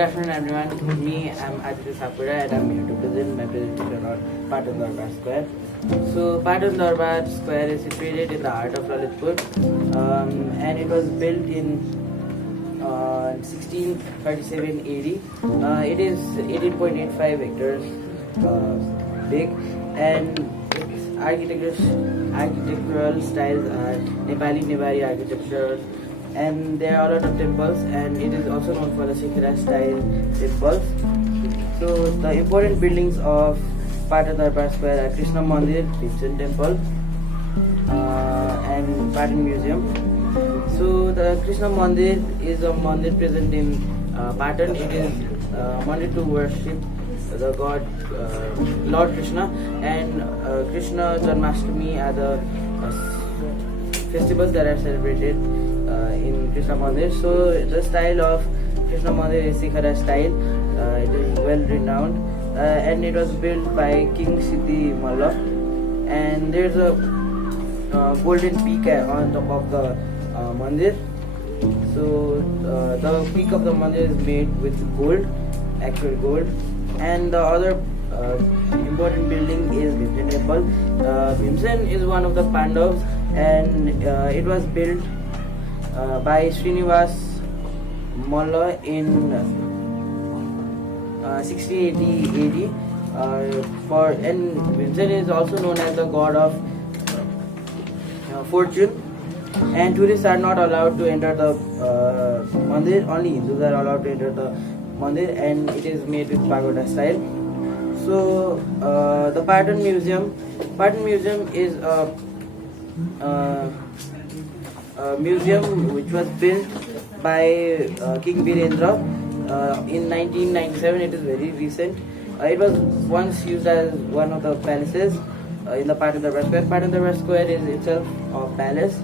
afternoon, everyone. Me, I'm Aditya Sapura, and I'm here to present my presentation on Patan Darbar Square. So, Patan Darbar Square is situated in the heart of Lalitpur, and it was built in 1637 AD. It is 18.85 hectares big, and its architectural styles are Nepali Newari architecture, and there are a lot of temples, and it is also known for the Shikhara style temples. So the important buildings of Patan Darbar Square are Krishna Mandir, Bhimsen Temple, and Patan Museum. So the Krishna Mandir is a mandir present in Patan. It is mandir to worship the god Lord Krishna, and Krishna Janmashtami are the festivals that are celebrated in Krishna Mandir. So the style of Krishna Mandir is Shikhara style. It is well renowned, and it was built by King Siddhi Malla. And there's a golden peak on top of the mandir. So the peak of the mandir is made with gold, actual gold. And the other important building is Bhimsen Temple. Bhimsen is one of the Pandavas, and it was built by Srinivas Malla in 1680 AD. And Bhimsen is also known as the god of fortune. And tourists are not allowed to enter the mandir. Only Hindus are allowed to enter the mandir, and it is made with pagoda style. So the Patan Museum is a museum which was built by King Virendra in 1997. It is very recent. It was once used as one of the palaces in the Patan Darbar Square. Patan Darbar Square is itself a palace,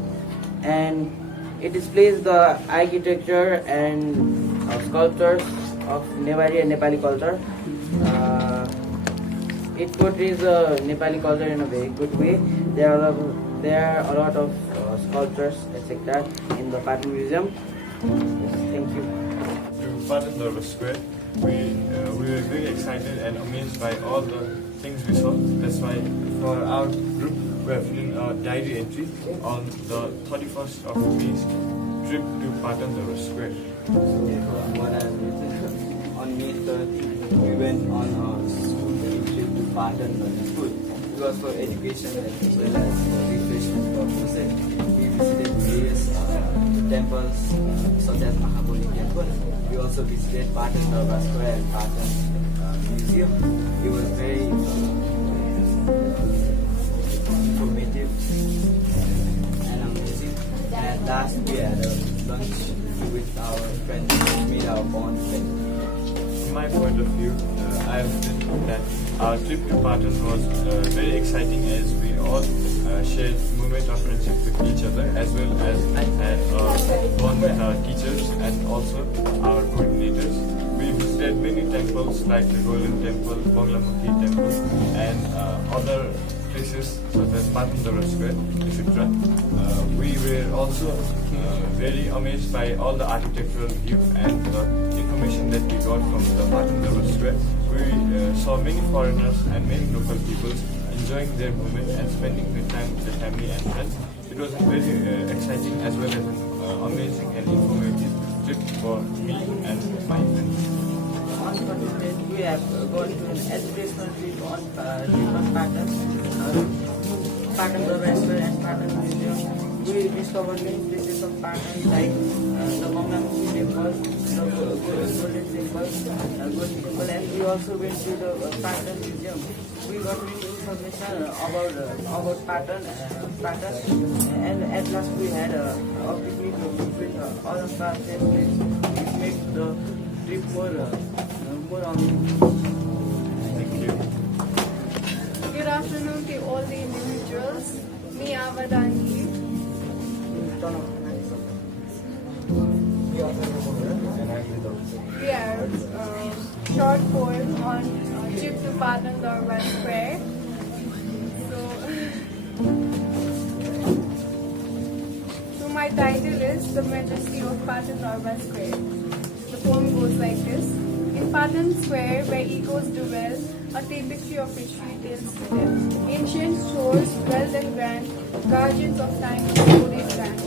and it displays the architecture and sculptures of Newari and Nepali culture. It portrays Nepali culture in a very good way. There are a lot of sculptures, etc. in the Patan Museum. Yes, thank you. To Patan Darbar Square, we were very excited and amazed by all the things we saw. That's why for our group we are filling a diary entry on the 31st of May's trip to Patan Darbar Square. On May 30th, we went on a school trip to Patan School. It was for education as well as for refreshment purposes. We visited various temples such as Mahabodhi Temple. We also visited Patan Darbar Square and Patan Museum. It was very informative and amazing. And at last we had a lunch with our friends, which made our bond better. From my point of view, I have think that our trip to Patan was very exciting, as we all shared moment of friendship with each other, as well as had bond with our teachers and also our coordinators. We visited many temples like the Golden Temple, Banglamukhi Temple, and other places such as Patan Darbar Square, etc. We were also very amazed by all the architectural view and the information that we got from the Patan Darbar Square. We saw many foreigners and many local people enjoying their moment and spending their time with their family and friends. It was a very exciting as well as an amazing and informative trip for me and my friends. On today's we have gone to an educational trip on Patan Darbar Square and Patan Museum. We discovered many places of Patan like the Banglamukhi Temple, the Golden Temple, and we also went to the Patan Museum. We got many information about Patan, and at last we had a picnic with all of our friends. It made the trip more amazing. Thank you. Good afternoon to all the individuals. Me, Avadangi. We are short poem on trip to Patan Darbar Square. So my title is The Majesty of Patan Darbar Square. The poem goes like this. In Patan Square, where egos dwell, a tapestry of history tells to them. Ancient shores, wealth and grand, guardians of time and storied land.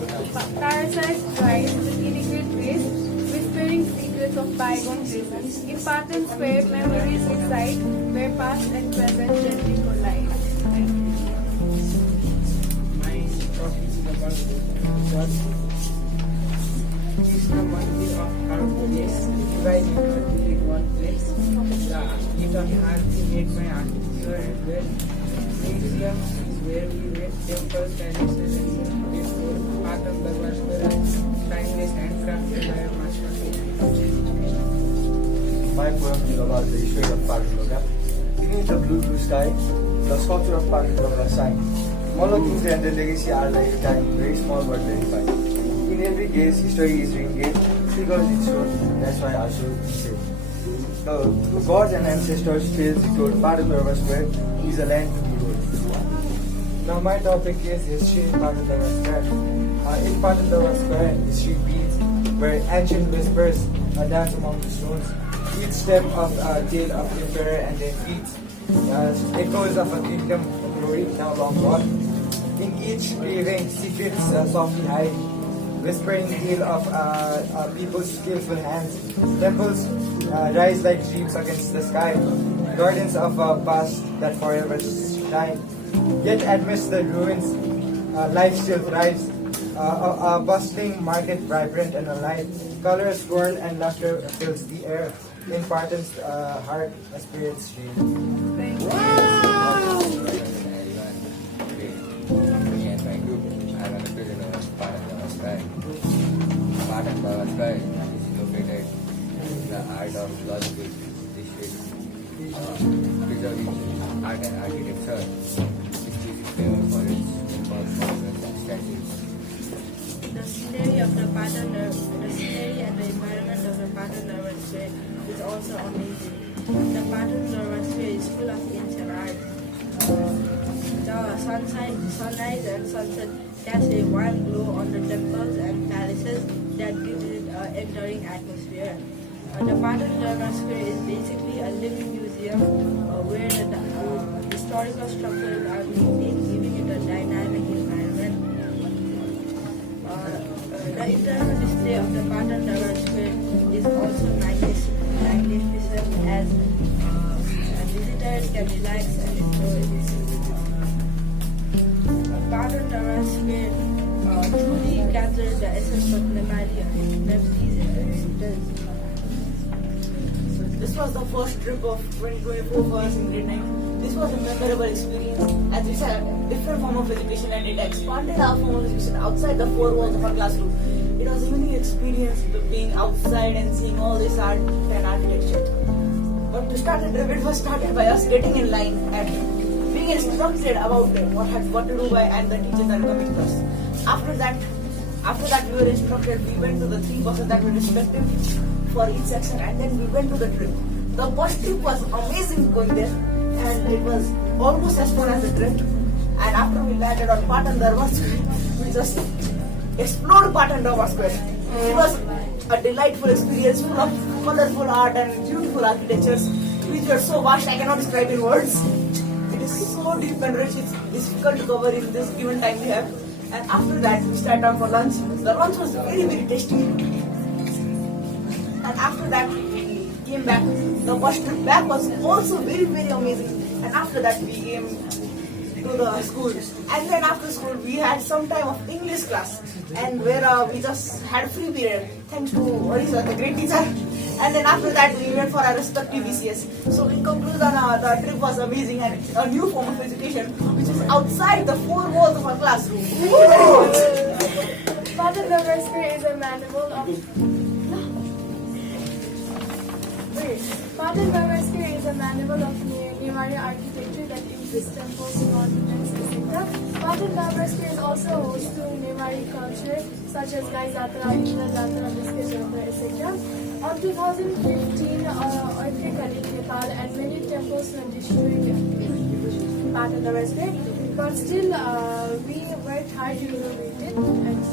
Parasites rise with elegant grace, whispering secrets of bygone places. In Patan Square, memories reside, where past and present gently collide. Thank you. My topic is about God. Krishna Mandir of Harmonious, divided into one place. The Gate of Harmony made by architecture and well. Museum is where we read temples, palaces, and beautiful part of the Varsvara, timeless handcrafted by a master. My poem is about the history of Pathanloga. Beneath the blue sky, the sculpture of Pathanloga shines. Molo Kings and the legacy are like a time, very small but very fine. In every case, history is ringing because it's shown. That's why I should say. The gods and ancestors tales told Pathanloga Square is a land to be ruled. Now my topic is history in Pathanloga Square. In Pathanloga Square, history beats where ancient whispers dance among the stones. Each step of a tale of emperor and their feats, echoes of a kingdom of glory now long gone. In each tree range, secrets softly hide, whispering tale of people's skillful hands. Temples rise like dreams against the sky, gardens of a past that forever shine. Yet amidst the ruins, life still thrives. A bustling market, vibrant and alive. Colors swirl and laughter fills the air. In Patan's heart, a spirit stream. Thank you. Me and my group are on the field in Pathanloga Square. Pathanloga Square is located in the heart of logical district, preserving art and architecture. It is famous for its monuments and statues. The scenery of the scenery and the environment of the Pathanloga Square is also amazing. The Pathanloga Square is full of ancient art. The sunrise and sunset cast a warm glow on the temples and palaces that gives it an enduring atmosphere. The Pathanloga Square is basically a living museum where the historical structures are maintained, giving it a dynamic environment. The internal display of the Pathanloga Square is also magnificent as visitors can relax and enjoy this. Pathanloga Square truly captures the essence of Nepali residents. This was the first trip of 2024 for us in grade 9. This was a memorable experience as we had a different form of education and it expanded our form of education outside the four walls of our classroom. It was a unique experience being outside and seeing all this art and architecture. But to start the trip, it was started by us getting in line and being instructed about what to do by and the teachers that were coming to us. After that we were instructed, we went to the 3 buses that were respective for each section and then we went to the trip. The bus trip was amazing going there and it was almost as fun as the trip. And after we landed on Pathanloga Square, we just explored Pathanloga Square. It was a delightful experience full of colorful art and beautiful architectures which were so vast I cannot describe in words. It is so deep and rich, it's difficult to cover in this given time we have. And after that we sat down for lunch. The lunch was very very tasty. And after that we came back. The bus trip back was also very very amazing. And after that we came to the school. And then after school we had some time of English class and where we just had a free period thanks to Orisa, the great teacher. And then after that we went for our respective BCS. So in conclusion, the trip was amazing and it's a new form of education which is outside the four walls of our classroom. Pathanloga Square is a manifold of Pathanloga Square is a manifold of Newari architecture that includes temples, monuments, etc. Pathanloga Square is also host to Newari culture such as Gai Jatra, Indra Jatra, Biscuit Jatra, etc. On 2015, earthquake in Nepal and many temples were destroyed in Pathanloga Square, but still we worked hard to renovate it and just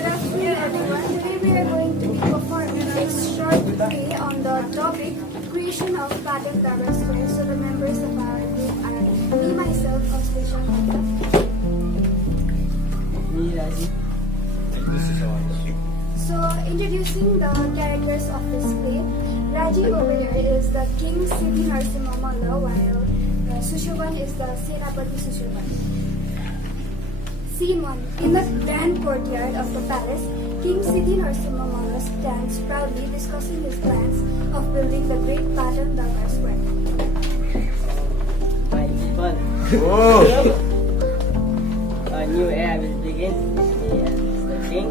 Good afternoon, everyone. Today we are going to be performing a short play on the topic creation of pattern Darbar Square. So the members of our group are me, myself, Auspician Mata. Me, Raji. And this is our So introducing the characters of this play, Raji over there is the King Siddhi Narasimha Malla, while Sushovan is the Senapati Sushovan. Scene 1. In the grand courtyard of the palace, King Siddhi Narasimha Malla stands proudly discussing his plans of building the great pattern Darbar Square. My people. A new era will begin. Me as the king.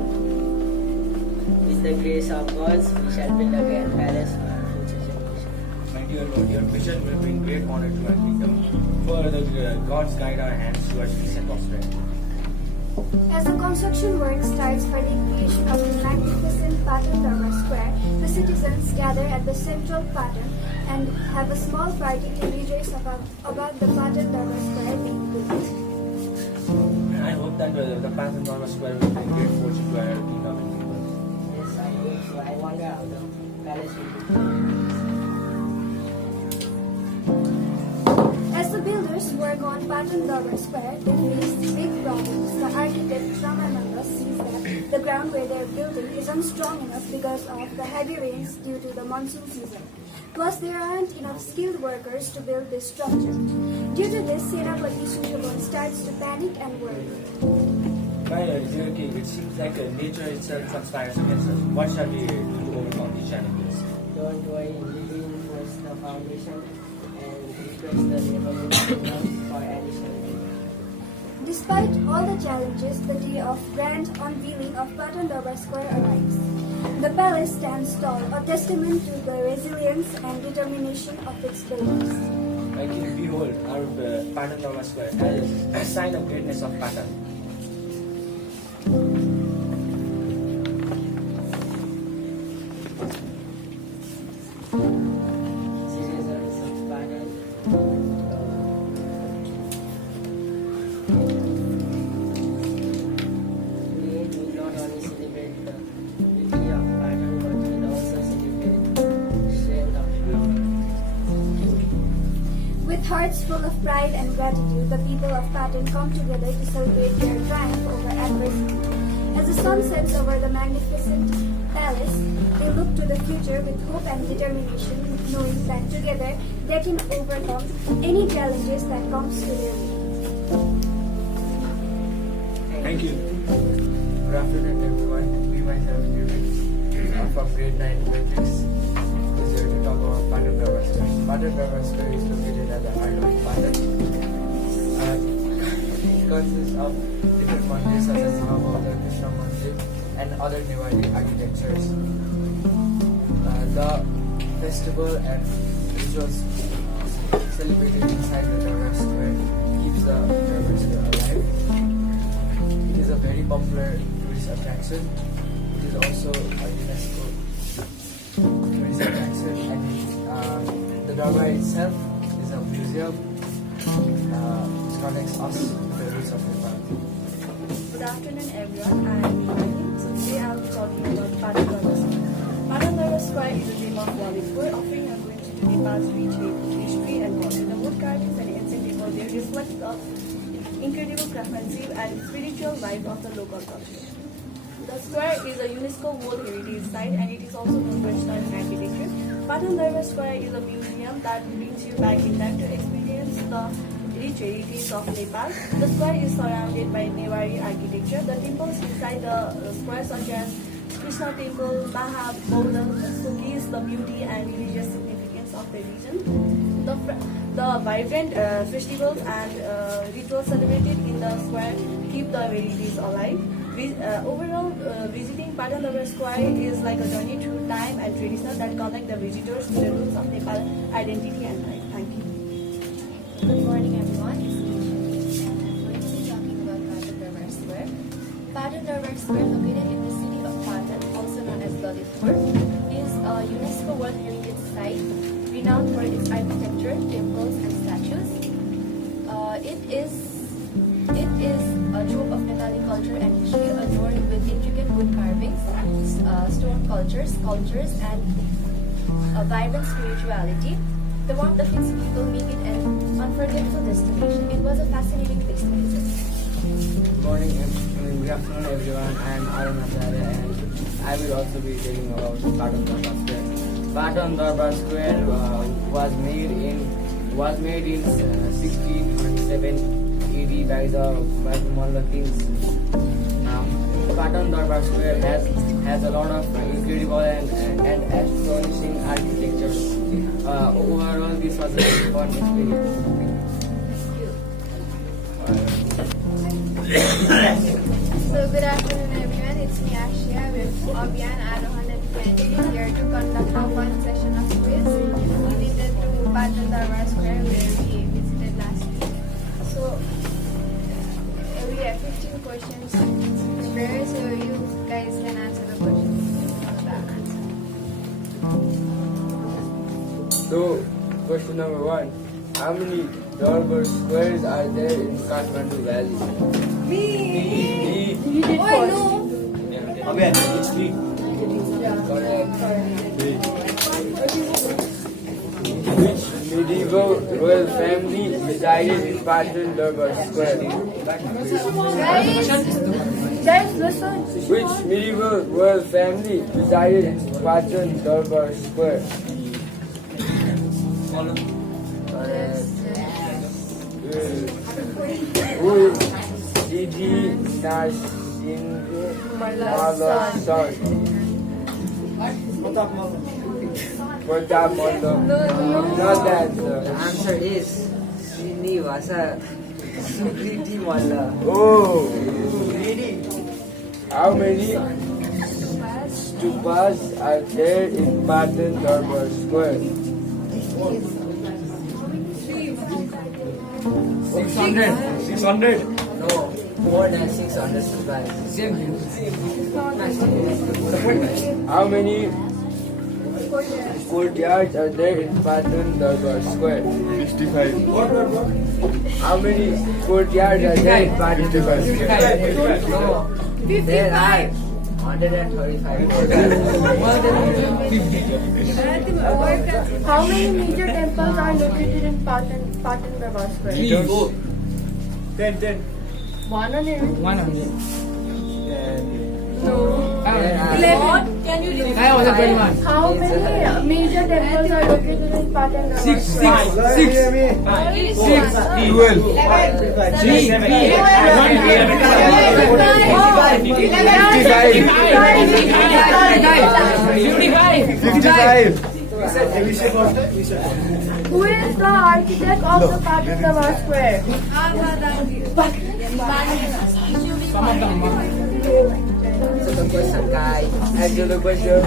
With the grace of gods, we shall build a grand palace for our future generation. My dear Lord, your vision will bring great honor to our kingdom. For the gods guide our hands towards peace and prosperity. As the construction work starts for the creation of the magnificent pattern Darbar Square, the citizens gather at the central pattern and have a small party to rejoice about the pattern Darbar Square being built. And I hope that the pattern Darbar Square will bring great fortune to our kingdom and people. Yes, I hope so. I wonder how the palace will be. As the builders work on pattern Darbar Square, they face big problems. The architect Ramananda sees that the ground where they are building isn't strong enough because of the heavy rains due to the monsoon season. Plus, there aren't enough skilled workers to build this structure. Due to this, Senapati Sushovan starts to panic and worry. My dear king, it seems like nature itself conspires against us. What shall we do to overcome these challenges? Don't worry, we reinforce the foundation and request the neighborhood kingdoms for additional aid. Despite all the challenges, the day of grand unveiling of Pattern Darbar Square arrives. The palace stands tall, a testament to the resilience and determination of its builders. My king, behold, our pattern Darbar Square as a sign of greatness of pattern. Citizens of Pattern, we will not only celebrate the beauty of Pattern, but we will also celebrate the strength of Pattern. With hearts full of pride and gratitude, the people of Pattern come together to celebrate their triumph over adversity. As the sun sets over the magnificent palace, they look to the future with hope and determination, knowing that together they can overcome any challenges that comes to their way. Thank you. Good afternoon, everyone. Me, myself, David, from grade 9 Matrix, is here to talk about Pattern Darbar Square. Pattern Darbar Square is located at the heart of Pattern. It consists of different mandirs such as Mahabodha, Krishna Mandir, and other Newari architectures. The festival and rituals celebrated inside the Darbar Square keeps the Darbar Square alive. It is a very popular tourist attraction. It is also a UNESCO tourist attraction, and the Darbar itself is a museum which connects us to the roots of Nepal. Good afternoon, everyone. I am Nirani. So today I will be talking about Pattern Darbar Square. Pattern Darbar Square is a dream of Bollywood, offering a glimpse into Nepal's rich history and culture. The wood carvings and ancient decor there reflect the incredible craftsmanship and spiritual vibe of the local culture. The square is a UNESCO World Heritage Site and it is also known for its stunning architecture. Pattern Darbar Square is a museum that brings you back in time to experience the rich heritage of Nepal. The square is surrounded by Newari architecture. The temples inside the square such as Krishna Temple, Mahabodha showcase the beauty and religious significance of the region. The vibrant festivals and rituals celebrated in the square keep the heritage alive. Overall, visiting Pattern Darbar Square is like a journey through time and tradition that connect the visitors to the roots of Nepal identity and life. Thank you. Good morning, everyone. It's me, and I'm going to be talking about Pattern Darbar Square. Pattern Darbar Square, located in the city of Pattern, also known as Lalitpur, is a UNESCO World Heritage Site renowned for its architecture, temples, and statues. It is It is a trove of Nepali culture and history adorned with intricate wood carvings, stone sculptures, and a vibrant spirituality. The warmth of its people make it an unforgettable destination. It was a fascinating place to visit. Good morning and good afternoon everyone. I am Arun Acharya and I will also be telling about Patan Darbar Square. Patan Darbar Square was made in 1627 AD by the Malla kings. Patan Darbar Square has a lot of incredible and astonishing architecture. Overall, this was a very fun experience. So good afternoon everyone, it's me Ashia with Abhiyan, Arohan and Candy here to conduct a fun session of quiz related to Patan Darbar Square where we visited last week. So we have 15 questions prepared, so you guys can answer the questions on the back. So, question number 1. How many Darbar squares are there in Kathmandu Valley? Which medieval royal family resided in Patan Darbar Square? Guys, listen. Which medieval royal family resided in Patan Darbar Square? Who is Sidi Narsingh son? Pratap Malla. Not that, sir. The answer is Srinivasa Sukriti Malla. Oh, how many stupas are there in Patan Darbar Square? 600. No, more than 600 stupas. How many courtyards are there in Patan Darbar Square? 65. How many courtyards are there in Patan Darbar Square? No, there are 135. How many major temples are located in Patan Darbar Square? 10. 100. No. There are 11. How many major temples are located in Patan Darbar Square? 55. Who is the architect of the Patan Darbar Square? So the question, guy. Answer the question.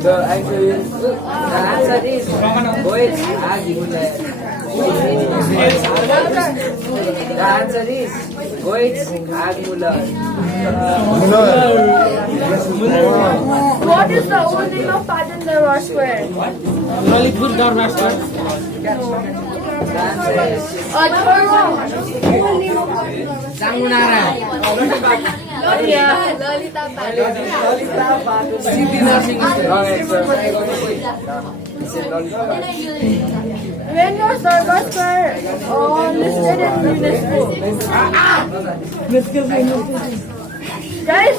The answer is Goetz Agmuller. The answer is Goetz Agmuller. What is the old name of Patan Darbar Square? The answer is Atharva. Old name of Patan Darbar Lalita Patan. wrong answer. When was Darbar Square listed in UNESCO? Guys,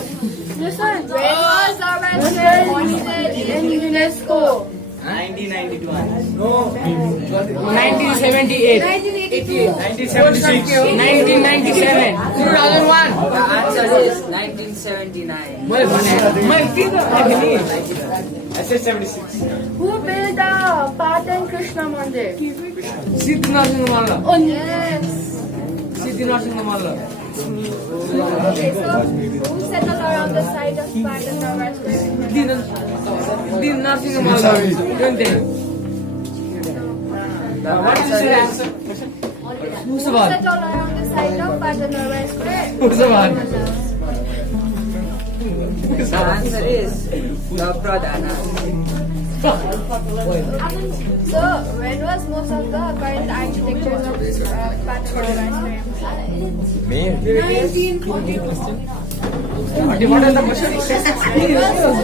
listen. When was Darbar Square listed in UNESCO? 1991. 1978, 1976. 1997, 2001. The answer is 1979. I said 76. Who built the Patan Krishna Mandir? Siddhi Narsingh Malla. Oh yes. Siddhi Narsingh Malla. Okay, so who settled around the site of Patan Darbar Square? Siddhi Narsingh Malla. What is the answer? Who settled around the site of Patan Darbar Square? The answer is the Pradhana. So, when was most of the current architectures of Patan Darbars framed? What is the question? When was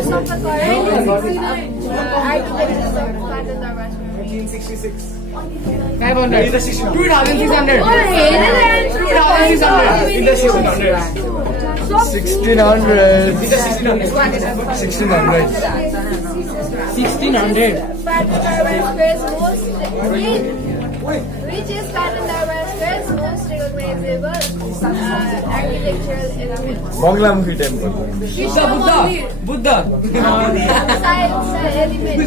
most of the current architectures of Patan Darbars framed? 1966. 500. 2600. 1600. Patan Darbars Square's most which is Patan Darbars Square's most recognizable architectural element? Banglamukhੀ temple. Buddha. Style element.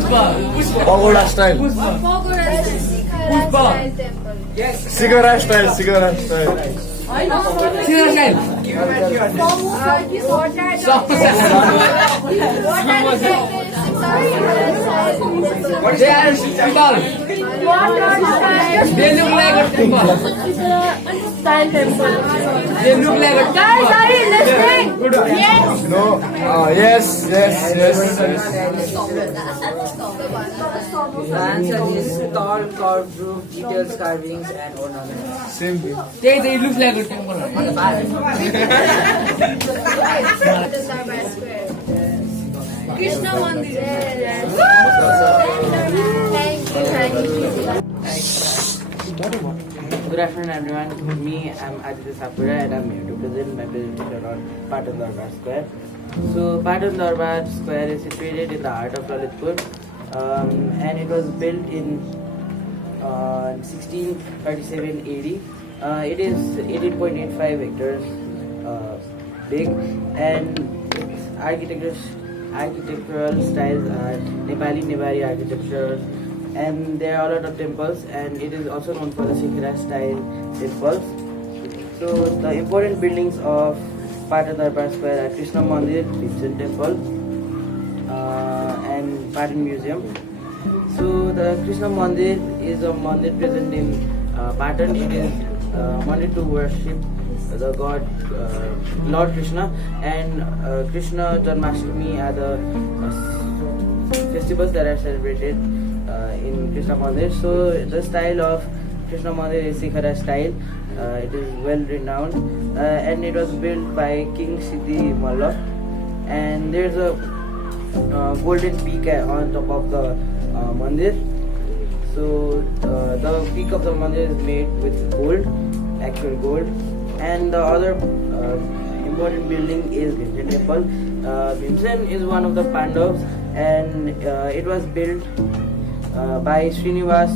Pagoda style. Pagoda style temple. Sigara style. Sigara style. They are tall. They look like a temple. Style temple. They look like a Guys, are you listening? Yes. No. Yes. The answer is tall carved roof, detailed carvings and ornaments. Same thing. They look like a temple. Patan Darbars Square. Krishna Mandir. Thank you. Good afternoon, everyone. Me, I'm Aditya Sapura, and I'm here to present my presentation on Patan Darbars Square. So, Patan Darbars Square is situated in the heart of Lalitpur, and it was built in 1637 AD. It is 18.85 hectares big, and its architectural styles are Nepali architecture, and there are a lot of temples, and it is also known for the Shikhara style temples. So the important buildings of Patan Darbars Square are Krishna Mandir, Bhimsen Temple, and Patan Museum. So the Krishna Mandir is a mandir present in Patan. It is mandir to worship the god Lord Krishna, and Krishna Janmashtami are the festivals that are celebrated in Krishna Mandir. So the style of Krishna Mandir is Shikhara style. It is well renowned, and it was built by King Siddhi Malla. And there's a golden peak on top of the mandir. So the peak of the mandir is made with gold, actual gold. And the other important building is Bhimsen Temple. Bhimsen is one of the Pandavas, and it was built by Srinivas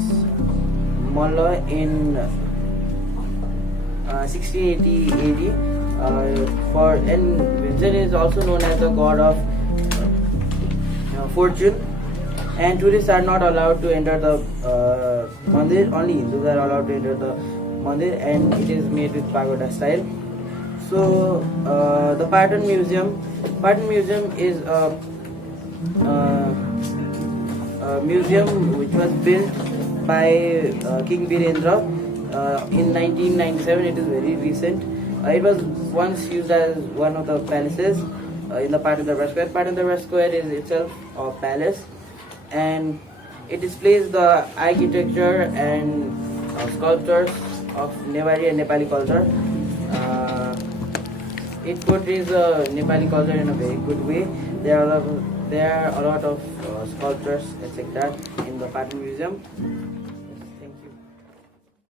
Malla in 1680 AD. And Bhimsen is also known as the god of fortune. And tourists are not allowed to enter the mandir. Only Hindus are allowed to enter the mandir, and it is made with pagoda style. So the Patan Museum is a museum which was built by King Virendra in 1997. It is very recent. It was once used as one of the palaces in the Patan Darbars Square. Patan Darbars Square is itself a palace, and it displays the architecture and sculptures of Newari and Nepali culture. It portrays Nepali culture in a very good way. There are a lot of sculptures, etc. in the Patan Museum.